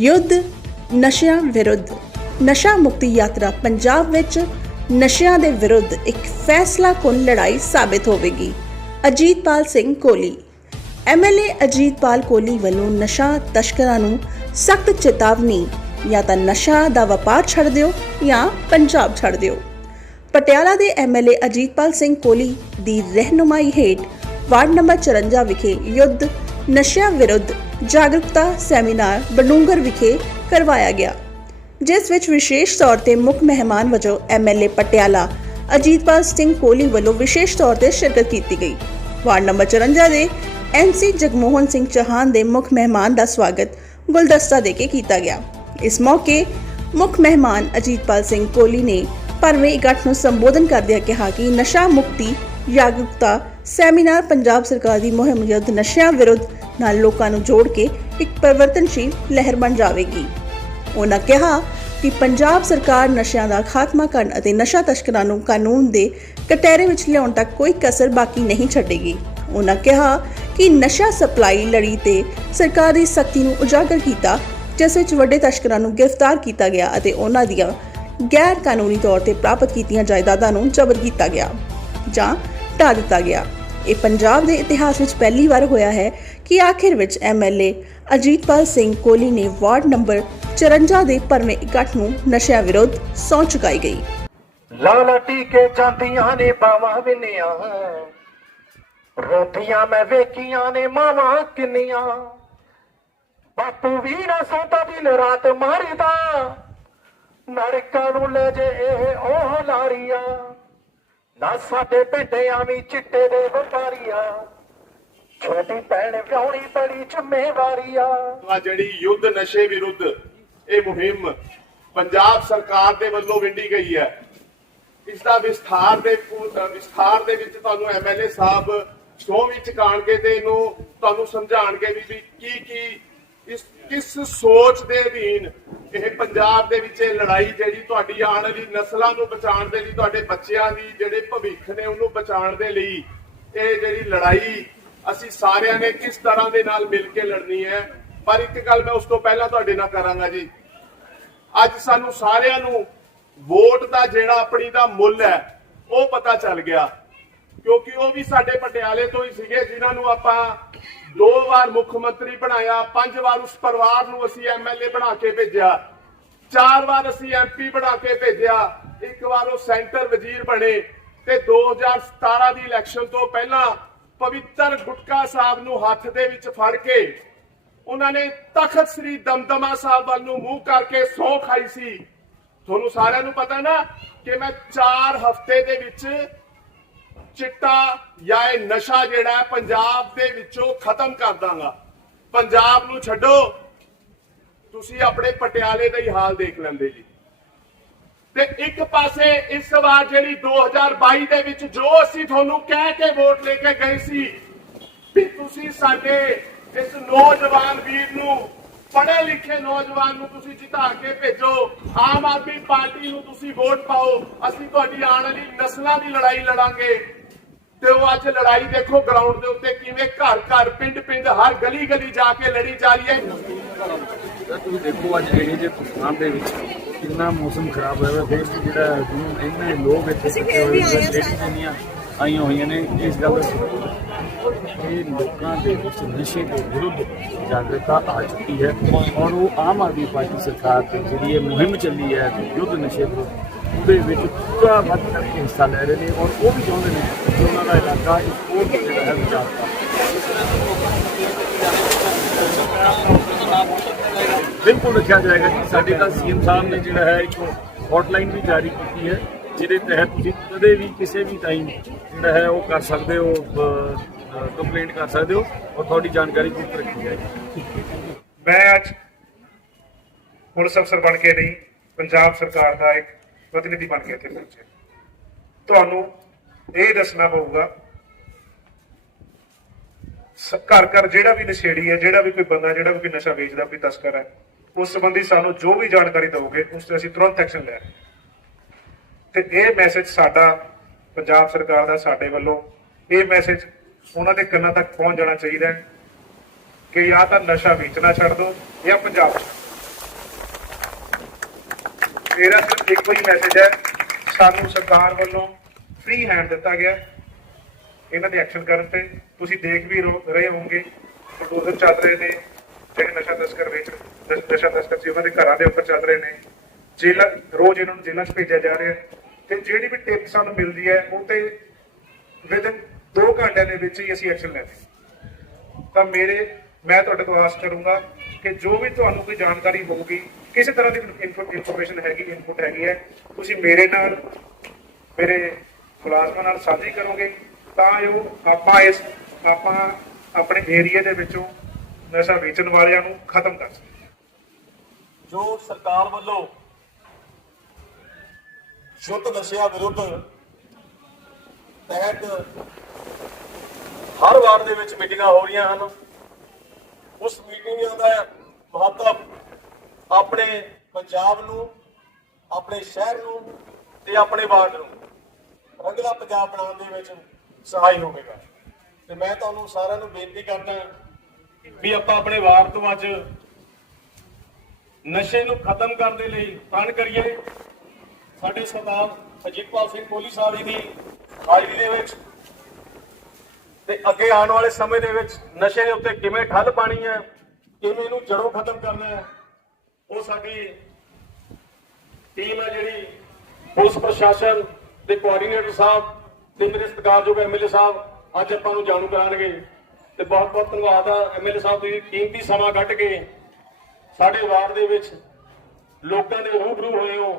ਯੁੱਧ, ਨਸ਼ਿਆਂ ਵਿਰੁੱਧ। ਨਸ਼ਾ ਮੁਕਤੀ ਯਾਤਰਾ ਪੰਜਾਬ ਵਿੱਚ ਨਸ਼ਿਆਂ ਦੇ ਵਿਰੁੱਧ ਇੱਕ ਫੈਸਲਾਕੁਨ ਲੜਾਈ ਸਾਬਿਤ ਹੋਵੇਗੀ। ਅਜੀਤਪਾਲ ਸਿੰਘ ਕੋਹਲੀ। ਐਮਐਲਏ ਅਜੀਤਪਾਲ ਕੋਹਲੀ ਵੱਲੋਂ ਨਸ਼ਾ ਤਸਕਰਾਂ ਨੂੰ ਸਖਤ ਚੇਤਾਵਨੀ, ਜਾਂ ਤਾਂ ਨਸ਼ਾ ਦਾ ਵਪਾਰ ਛੱਡ ਦਿਓ, ਜਾਂ ਪੰਜਾਬ ਛੱਡ ਦਿਓ। ਪਟਿਆਲਾ ਦੇ ਐਮਐਲਏ ਅਜੀਤਪਾਲ ਸਿੰਘ ਕੋਹਲੀ ਦੀ ਰਹਿਨੁਮਾਈ ਹੇਠ ਵਾਰਡ ਨੰਬਰ 54 ਵਿਖੇ ਯੁੱਧ ਨਸ਼ਿਆਂ ਵਿਰੁੱਧ ਜਾਗਰੂਕਤਾ ਸੈਮੀਨਾਰ ਬਡੂੰਗਰ ਵਿਖੇ ਕਰਵਾਇਆ ਗਿਆ, ਜਿਸ ਵਿੱਚ ਵਿਸ਼ੇਸ਼ ਤੌਰ ਤੇ ਮੁੱਖ ਮਹਿਮਾਨ ਵਜੋਂ ਐਮਐਲਏ ਪਟਿਆਲਾ, ਅਜੀਤਪਾਲ ਸਿੰਘ ਕੋਹਲੀ ਵੱਲੋਂ ਵਿਸ਼ੇਸ਼ ਤੌਰ ਤੇ ਸ਼ਿਰਕਤ ਕੀਤੀ ਗਈ। ਵਾਰਡ ਨੰਬਰ 54 ਦੇ ਐਨਸੀ ਜਗਮੋਹਨ ਸਿੰਘ ਚੌਹਾਨ ਦੇ ਮੁੱਖ ਮਹਿਮਾਨ ਦਾ ਸਵਾਗਤ ਗੁਲਦਸਤਾ ਦੇ ਕੇ ਕੀਤਾ ਗਿਆ। ਇਸ ਮੌਕੇ ਮੁੱਖ ਮਹਿਮਾਨ ਅਜੀਤਪਾਲ ਸਿੰਘ ਕੋਹਲੀ ਨੇ ਭਰਵੇਂ ਇਕੱਠ ਨੂੰ ਸੰਬੋਧਨ ਕਰਦਿਆਂ ਕਿਹਾ ਕਿ ਨਸ਼ਾ ਮੁਕਤੀ, ਜਾਗਰੂਕਤਾ ਸੈਮੀਨਾਰ ਪੰਜਾਬ ਸਰਕਾਰ ਦੀ ਮੁਹਿੰਮ ਯੁੱਧ ਨਸ਼ਿਆਂ ਵਿਰੁੱਧ ਨਾਲ ਲੋਕਾਂ ਨੂੰ ਜੋੜ ਕੇ ਇੱਕ ਪਰਿਵਰਤਨਸ਼ੀਲ ਲਹਿਰ ਬਣ ਜਾਵੇਗੀ। ਉਹਨਾਂ ਕਿਹਾ ਕਿ ਪੰਜਾਬ ਸਰਕਾਰ ਨਸ਼ਿਆਂ ਦਾ ਖਾਤਮਾ ਕਰਨ ਅਤੇ ਨਸ਼ਾ ਤਸਕਰਾਂ ਨੂੰ ਕਾਨੂੰਨ ਦੇ ਕਟਹਿਰੇ ਵਿੱਚ ਲਿਆਉਣ ਤੱਕ ਕੋਈ ਕਸਰ ਬਾਕੀ ਨਹੀਂ ਛੱਡੇਗੀ। ਉਹਨਾਂ ਕਿਹਾ ਕਿ ਨਸ਼ਾ ਸਪਲਾਈ ਲੜੀ ਤੇ ਸਰਕਾਰ ਦੀ ਸਖਤੀ ਨੂੰ ਉਜਾਗਰ ਕੀਤਾ, ਜਿਸ ਵਿੱਚ ਵੱਡੇ ਤਸਕਰਾਂ ਨੂੰ ਗ੍ਰਿਫਤਾਰ ਕੀਤਾ ਗਿਆ ਅਤੇ ਉਹਨਾਂ ਦੀਆਂ ਗੈਰ ਕਾਨੂੰਨੀ ਤੌਰ ਤੇ ਪ੍ਰਾਪਤ ਕੀਤੀਆਂ ਜਾਇਦਾਦਾਂ ਨੂੰ ਜ਼ਬਤ ਕੀਤਾ ਗਿਆ ਜਾਂ ਢਾ ਦਿੱਤਾ ਗਿਆ। ਇਹ ਪੰਜਾਬ ਦੇ ਇਤਿਹਾਸ ਵਿੱਚ ਪਹਿਲੀ ਵਾਰ ਹੋਇਆ ਹੈ ਕਿ ਆਖਿਰ ਵਿੱਚ ਐਮਐਲਏ ਅਜੀਤਪਾਲ ਸਿੰਘ ਕੋਹਲੀ ਨੇ ਵਾਰਡ ਨੰਬਰ 54 ਦੇ ਭਰਵੇਂ ਇਕੱਠ ਨੂੰ ਨਸ਼ਿਆਂ ਵਿਰੁੱਧ ਸਹੁੰ ਚੁਕਾਈ ਗਈ। ਲਾਲਾ ਟੀਕੇ ਜਾਂਦੀਆਂ ਨੇ, ਬਾਵਾਂ ਵਿੰਨੀਆਂ। ਰੋਟੀਆਂ ਮੈਂ ਵੇਖੀਆਂ ਨੇ, ਮਾਵਾਂ ਕਿੰਨੀਆਂ। ਬਾਪੂ ਵੀ ਨਾ ਸੌਂਦਾ, ਦਿਨ ਰਾਤ ਮਾਰਦਾ। ਨਰਕਾਂ ਨੂੰ ਲੈ ਜੇ ਇਹ ਉਹ ਲਾਰੀਆਂ। ਨਾ ਸਾਡੇ ਪਿੰਡਿਆਂ ਵੀ ਚਿੱਟੇ ਦੇ ਵਪਾਰੀਆਂ। ਛੋਟੀ ਭੈਣ ਵਿਆਹਣੀ ਬੜੀ ਜ਼ਿੰਮੇਵਾਰੀ ਆ ਆ ਜਿਹੜੀ ਯੁੱਧ ਨਸ਼ੇ ਵਿਰੁੱਧ ਇਹ ਮੁਹਿੰਮ ਪੰਜਾਬ ਸਰਕਾਰ ਦੇ ਵੱਲੋਂ ਵਿੰਡੀ ਗਈ ਹੈ। ਇਸ ਦਾ ਵਿਸਥਾਰ ਦੇ ਵਿਸਥਾਰ ਦੇ ਵਿੱਚ ਤੁਹਾਨੂੰ ਐਮਐਲਏ ਸਾਹਿਬ ਸੋ ਵਿੱਚ ਕਾਣਗੇ ਤੇ ਇਹਨੂੰ ਤੁਹਾਨੂੰ ਸਮਝਾਣਗੇ ਵੀ ਵੀ ਕੀ ਕੀ ਇਸ, ਕਿਸ ਸੋਚ ਦੇ ਅਧੀਨ ਇਹ ਪੰਜਾਬ ਦੇ ਵਿੱਚ ਇਹ ਲੜਾਈ ਜਿਹੜੀ ਤੁਹਾਡੀ ਆਉਣ ਵਾਲੀ ਨਸਲਾਂ ਨੂੰ ਬਚਾਉਣ ਦੇ ਲਈ, ਤੁਹਾਡੇ ਬੱਚਿਆਂ ਦੀ ਜਿਹੜੇ ਭਵਿੱਖ ਨੇ ਉਹਨੂੰ ਬਚਾਉਣ ਦੇ ਲਈ ਇਹ ਜਿਹੜੀ ਲੜਾਈ ਅਸੀਂ ਸਾਰਿਆਂ ਨੇ ਕਿਸ ਤਰ੍ਹਾਂ ਦੇ ਨਾਲ ਮਿਲ ਕੇ ਲੜਨੀ ਹੈ? ਪਰ ਇੱਕ ਗੱਲ ਮੈਂ ਉਸ ਤੋਂ ਪਹਿਲਾਂ ਤੁਹਾਡੇ ਨਾਲ ਕਰਾਂਗਾ ਜੀ। ਅੱਜ ਸਾਨੂੰ ਸਾਰਿਆਂ ਨੂੰ ਵੋਟ ਦਾ ਜਿਹੜਾ ਆਪਣੀ ਦਾ ਮੁੱਲ ਹੈ, ਉਹ ਪਤਾ ਚੱਲ ਗਿਆ। ਕਿਉਂਕਿ ਉਹ ਵੀ ਸਾਡੇ ਪਟਿਆਲੇ ਤੋਂ ਹੀ ਸੀਗੇ, ਜਿਨ੍ਹਾਂ ਨੂੰ ਆਪਾਂ ਦੋ ਵਾਰ ਮੁੱਖ ਮੰਤਰੀ ਬਣਾਇਆ, ਪੰਜ ਵਾਰ ਉਸ ਪਰਿਵਾਰ ਨੂੰ ਅਸੀਂ ਐਮਐਲਏ ਬਣਾ ਕੇ ਭੇਜਿਆ, ਚਾਰ ਵਾਰ ਅਸੀਂ ਐਮਪੀ ਬਣਾ ਕੇ ਭੇਜਿਆ, ਇੱਕ ਵਾਰ ਉਹ ਸੈਂਟਰ ਵਜ਼ੀਰ ਬਣੇ ਤੇ 2017 ਦੀ ਇਲੈਕਸ਼ਨ ਤੋਂ ਪਹਿਲਾਂ ਪਵਿੱਤਰ ਗੁਟਕਾ ਸਾਹਿਬ ਨੂੰ ਹੱਥ ਦੇ ਵਿੱਚ ਫੜ ਕੇ ਉਹਨਾਂ ਨੇ ਤਖਤ ਸ੍ਰੀ ਦਮਦਮਾ ਸਾਹਿਬ ਵੱਲ ਨੂੰ ਮੂੰਹ ਕਰਕੇ ਸੌ ਖਾਈ ਸੀ। ਤੁਹਾਨੂੰ ਸਾਰਿਆਂ ਨੂੰ ਪਤਾ ਨਾ ਕਿ ਮੈਂ 4 ਹਫ਼ਤੇ ਦੇ ਵਿੱਚ ਚਿੱਟਾ ਜਾਂ ਇਹ ਨਸ਼ਾ ਜਿਹੜਾ ਪੰਜਾਬ ਦੇ ਵਿੱਚੋਂ ਖਤਮ ਕਰ ਦਾਂਗਾ। ਪੰਜਾਬ ਨੂੰ ਛੱਡੋ। ਤੁਸੀਂ ਆਪਣੇ ਪਟਿਆਲੇ ਦਾ ਹੀ ਹਾਲ ਦੇਖ ਲੈਂਦੇ ਜੀ। ਤੇ ਇੱਕ ਪਾਸੇ ਇਸ ਵਾਰ ਜਿਹੜੀ 2022 ਦੇ ਵਿੱਚ ਜੋ ਅਸੀਂ ਤੁਹਾਨੂੰ ਕਹਿ ਕੇ ਵੋਟ ਲੈ ਕੇ ਗਏ ਸੀ, ਵੀ ਤੁਸੀਂ ਸਾਡੇ ਇਸ ਨੌਜਵਾਨ ਵੀਰ ਨੂੰ ਪੜ੍ਹੇ ਲਿਖੇ ਨੌਜਵਾਨ ਨੂੰ ਤੁਸੀਂ ਜਿਤਾ ਕੇ ਭੇਜੋ। ਆਮ ਆਦਮੀ ਪਾਰਟੀ ਨੂੰ ਤੁਸੀਂ ਵੋਟ ਪਾਓ। ਅਸੀਂ ਤੁਹਾਡੀ ਆਉਣ ਵਾਲੀ ਨਸਲਾਂ ਦੀ ਲੜਾਈ ਲੜਾਂਗੇ। ਤੇ ਉਹ ਅੱਜ ਲੜਾਈ ਦੇਖੋ ਗਰਾਊਂਡ ਦੇ ਉੱਤੇ ਕਿਵੇਂ ਘਰ ਘਰ ਪਿੰਡ ਪਿੰਡ ਹਰ ਗਲੀ ਗਲੀ ਜਾ ਕੇ ਲੜੀ ਜਾ ਰਹੀ ਹੈ। ਤਾਂ ਤੁਸੀਂ ਦੇਖੋ ਅੱਜ ਇਹ ਜੇ ਤੂਫਾਨ ਦੇ ਵਿੱਚ ਕਿੰਨਾ ਮੌਸਮ ਖਰਾਬ ਹੋਇਆ ਫਿਰ ਵੀ ਜਿਹੜਾ ਇੰਨੇ ਲੋਕ ਇੱਥੇ ਇਕੱਠੇ ਹੋਏ ਇੰਨੀਆਂ ਆਈਆਂ ਹੋਈਆਂ ਨੇ ਇਸ ਗੱਲ ਇਹ ਲੋਕਾਂ ਦੇ ਵਿੱਚ ਨਸ਼ੇ ਦੇ ਵਿਰੁੱਧ ਜਾਗਰੂਕਤਾ ਆ ਚੁੱਕੀ ਹੈ। ਔਰ ਉਹ ਆਮ ਆਦਮੀ ਪਾਰਟੀ ਸਰਕਾਰ ਦੀ ਜਿਹੜੀ ਇਹ ਮੁਹਿੰਮ ਚੱਲੀ ਹੈ ਯੁੱਧ ਨਸ਼ੇ ਵਿਰੁੱਧ ਉਹਦੇ ਵਿੱਚ ਪੂਰਾ ਵੱਧ ਕਰਕੇ ਹਿੱਸਾ ਲੈ ਰਹੇ ਨੇ ਔਰ ਉਹ ਵੀ ਚਾਹੁੰਦੇ ਨੇ ਕਿ ਉਹਨਾਂ ਦਾ ਇਲਾਕਾ ਇੱਕ ਹੋਰ ਜਿਹੜਾ ਹੈ ਵਿਚਾਰਤਾ ਬਿਲਕੁਲ ਰੱਖਿਆ ਜਾਏਗਾ ਜੀ। ਸਾਡੇ ਤਾਂ ਸੀਐਮ ਸਾਹਿਬ ਨੇ ਜਿਹੜਾ ਹੈ ਇੱਕ ਹੌਟਲਾਈਨ ਵੀ ਜਾਰੀ ਕੀਤੀ ਹੈ, ਜਿਹਦੇ ਤਹਿਤ ਤੁਸੀਂ ਕਦੇ ਵੀ ਕਿਸੇ ਵੀ ਟਾਈਮ ਜਿਹੜਾ ਹੈ ਉਹ ਕਰ ਸਕਦੇ ਹੋ ਕੰਪਲੇਂਟ ਕਰ ਸਕਦੇ ਹੋ ਔਰ ਤੁਹਾਡੀ ਜਾਣਕਾਰੀ ਗੁਪਤ ਰੱਖੀ ਜਾਏਗੀ। ਮੈਂ ਅੱਜ ਪੁਲਿਸ ਅਫਸਰ ਬਣ ਕੇ ਨਹੀਂ, ਪੰਜਾਬ ਸਰਕਾਰ ਦਾ ਇੱਕ ਪ੍ਰਤੀਨਿਧੀ ਬਣ ਕੇ ਇੱਥੇ ਪਹੁੰਚਿਆ ਤੁਹਾਨੂੰ ਇਹ ਦੱਸਣਾ ਪਊਗਾ ਘਰ ਘਰ ਜਿਹੜਾ ਵੀ ਨਸ਼ੇੜੀ ਹੈ, ਜਿਹੜਾ ਵੀ ਕੋਈ ਬੰਦਾ, ਜਿਹੜਾ ਵੀ ਕੋਈ ਨਸ਼ਾ ਵੇਚਦਾ, ਕੋਈ ਤਸਕਰ ਹੈ, ਉਸ ਸੰਬੰਧੀ ਸਾਨੂੰ ਜੋ ਵੀ ਜਾਣਕਾਰੀ ਦਿਓਗੇ, ਉਸ ਤੇ ਅਸੀਂ ਤੁਰੰਤ ਐਕਸ਼ਨ ਲੈ ਤੇ ਇਹ ਮੈਸੇਜ ਸਾਡਾ, ਪੰਜਾਬ ਸਰਕਾਰ ਦਾ ਸਾਡੇ ਵੱਲੋਂ, ਇਹ ਮੈਸੇਜ ਉਹਨਾਂ ਦੇ ਕੰਨਾਂ ਤੱਕ ਪਹੁੰਚ ਜਾਣਾ ਚਾਹੀਦਾ ਹੈ ਕਿ ਜਾਂ ਤਾਂ ਨਸ਼ਾ ਵੇਚਣਾ ਛੱਡ ਦਿਓ ਜਾਂ ਪੰਜਾਬ ਛੱਡ ਮੇਰਾ ਸਿਰਫ ਇੱਕੋ ਹੀ ਮੈਸੇਜ ਹੈ, ਸਾਨੂੰ ਸਰਕਾਰ ਵੱਲੋਂ ਫ੍ਰੀ ਹੈਂਡ ਦਿੱਤਾ ਗਿਆ ਇਹਨਾਂ ਦੇ ਐਕਸ਼ਨ ਕਰਨ ਤੇ ਤੁਸੀਂ ਦੇਖ ਵੀ ਰੋ- ਰਹੇ ਹੋਵੋਗੇ ਪ੍ਰੋਪੋਜ਼ਲ ਚੱਲ ਰਹੇ ਨੇ, ਜਿਹੜੇ ਨਸ਼ਾ ਤਸਕਰ ਵੇਚ ਨਸ਼ਾ ਤਸਕਰ ਸੀ, ਉਹਨਾਂ ਦੇ ਘਰਾਂ ਦੇ ਉੱਪਰ ਚੱਲ ਰਹੇ ਨੇ ਜੇਲ੍ਹਾਂ ਰੋਜ਼ ਇਹਨਾਂ ਨੂੰ ਜੇਲ੍ਹਾਂ 'ਚ ਭੇਜਿਆ ਜਾ ਰਿਹਾ ਹੈ ਤੇ ਜਿਹੜੀ ਵੀ ਟਿਪ ਸਾਨੂੰ ਮਿਲਦੀ ਹੈ, ਉਹ ਤੇ ਵਿਦਨ 2 ਘੰਟਿਆਂ ਦੇ ਵਿੱਚ ਹੀ ਅਸੀਂ ਐਕਸ਼ਨ ਲੈਂਦੇ ਹਾਂ। ਤਾਂ ਮੇਰੇ ਮੈਂ ਤੁਹਾਡੇ ਤੋਂ ਆਸ ਕਰੂੰਗਾ ਕਿ ਜੋ ਵੀ ਤੁਹਾਨੂੰ ਕੋਈ ਜਾਣਕਾਰੀ ਹੋਊਗੀ ਕਿਸੇ ਤਰ੍ਹਾਂ ਦੀ ਇਨਫੋਰਮੇਸ਼ਨ ਹੈਗੀ ਇਨਪੁਟ ਹੈਗੀ ਹੈ, ਤੁਸੀਂ ਮੇਰੇ ਨਾਲ, ਮੇਰੇ ਮੁਲਾਜ਼ਮਾਂ ਨਾਲ ਸਾਂਝੀ ਕਰੋਗੇ, ਤਾਂ ਜੋ ਆਪਾਂ ਇਸ, ਆਪਾਂ ਆਪਣੇ ਏਰੀਆ ਦੇ ਵਿੱਚੋਂ ਨਸ਼ਾ ਵੇਚਣ ਵਾਲਿਆਂ ਨੂੰ ਖਤਮ ਕਰ ਸਕੀਏ। ਜੋ ਸਰਕਾਰ ਵੱਲੋਂ ਸ਼ੁੱਧ ਨਸ਼ਿਆਂ ਵਿਰੁੱਧ ਤਹਿਤ ਹਰ ਵਾਰ ਦੇ ਵਿੱਚ ਮੀਟਿੰਗਾਂ ਹੋ ਰਹੀਆਂ ਹਨ, ਉਸ ਮੀਟਿੰਗਾਂ ਦਾ ਮਹੱਤਵ ਆਪਣੇ ਪੰਜਾਬ ਨੂੰ, ਆਪਣੇ ਸ਼ਹਿਰ ਨੂੰ ਤੇ ਆਪਣੇ ਵਾਰਡ ਨੂੰ। ਰੰਗਲਾ ਪੰਜਾਬ ਬਣਾਉਣ ਦੇ ਵਿੱਚ ਸਹਾਈ ਹੋਵੇਗਾ। ਤੇ ਮੈਂ ਤੁਹਾਨੂੰ ਸਾਰਿਆਂ ਨੂੰ ਬੇਨਤੀ ਕਰਦਾ ਵੀ ਆਪਾਂ ਆਪਣੇ ਵਾਰਡ ਤੋਂ ਅੱਜ ਨਸ਼ੇ ਨੂੰ ਖਤਮ ਕਰਨ ਦੇ ਲਈ ਪ੍ਰਣ ਕਰੀਏ। ਸਾਡੇ ਸਰਦਾਰ ਅਜੀਤਪਾਲ ਸਿੰਘ ਕੋਹਲੀ ਸਾਹਿਬ ਜੀ ਦੀ ਹਾਜ਼ਰੀ ਦੇ ਵਿੱਚ ਤੇ ਅੱਗੇ ਆਉਣ ਵਾਲੇ ਸਮੇਂ ਦੇ ਵਿੱਚ ਨਸ਼ੇ ਦੇ ਉੱਤੇ ਕਿਵੇਂ ਠੱਲ ਪਾਣੀ ਹੈ, ਕਿਵੇਂ ਇਹਨੂੰ ਜੜੋਂ ਖਤਮ ਕਰਨਾ ਹੈ ਉਹ ਸਾਡੀ ਟੀਮ ਹੈ ਜਿਹੜੀ ਪੁਲਿਸ ਪ੍ਰਸ਼ਾਸਨ ਦੇ ਕੋਆਰਡੀਨੇਟਰ ਸਾਹਿਬ ਤੇ ਮੇਰੇ ਸਤਿਕਾਰਯੋਗ ਐਮਐਲਏ ਸਾਹਿਬ, ਅੱਜ ਆਪਾਂ ਨੂੰ ਜਾਣੂ ਕਰਾਉਣਗੇ। ਤੇ ਬਹੁਤ ਬਹੁਤ ਧੰਨਵਾਦ ਆ ਐਮਐਲਏ ਸਾਹਿਬ ਤੁਸੀਂ ਕੀਮਤੀ ਸਮਾਂ ਕੱਢ ਕੇ ਸਾਡੇ ਵਾਰਡ ਦੇ ਵਿੱਚ ਲੋਕਾਂ ਦੇ ਰੂਬਰੂ ਹੋਏ ਹੋ।